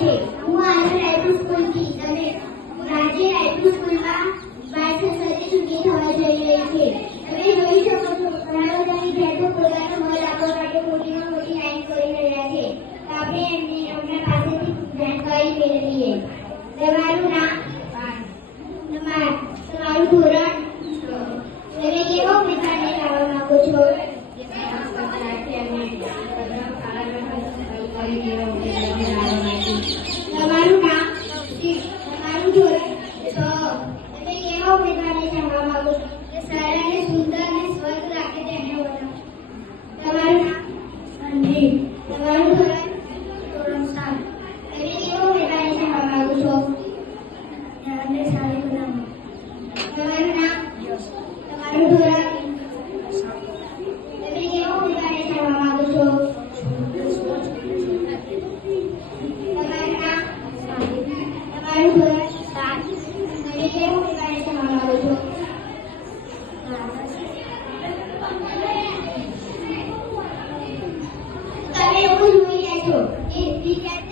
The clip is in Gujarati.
છે. હું આનંદ રાયપુર સ્કૂલથી તમે રાજ્ય રાયપુર સ્કૂલમાં બાળ સંસ્કૃતિ ચૂંટણી થવા જઈ રહી છે. તમે જોઈ શકો છો ઘણા બધા વિદ્યાર્થીઓ પોતાનો મત આપવા માટે મોટીમાં મોટી લાઈન કરી રહ્યા છે. તો આપણે એમના પાસેથી જાણકારી મેળવીએ. તમારું નામ? તમારું ધોરણ? તમે કેવો ઉમેદવારને લાવવા માંગો છો? તમારું નામ? તમારું ધોરણ? તો તમે કેવા ઉમેદવારને લાવવા માંગો છો? સારા અને સુંદર અને સ્વચ્છ લાગે તેમને બનાવો. તમારું નામ? સંજીવ. તમારું ધોરણ? ધોરણ 7. તમે કેવા ઉમેદવારને લાવવા માંગો છો? અને સારી બનાવો. તમારું નામ? તમારું ધોરણ? તમે કેવા ઉમેદવારને લાવવા માંગો છો? તમારું નામ? તમારું ધોરણ? 7. તમે કેવા ઉમેદવારને લાવવા માંગો છો? તમે લોકો જોઈ રહ્યા છો કે વિદ્યાર્થી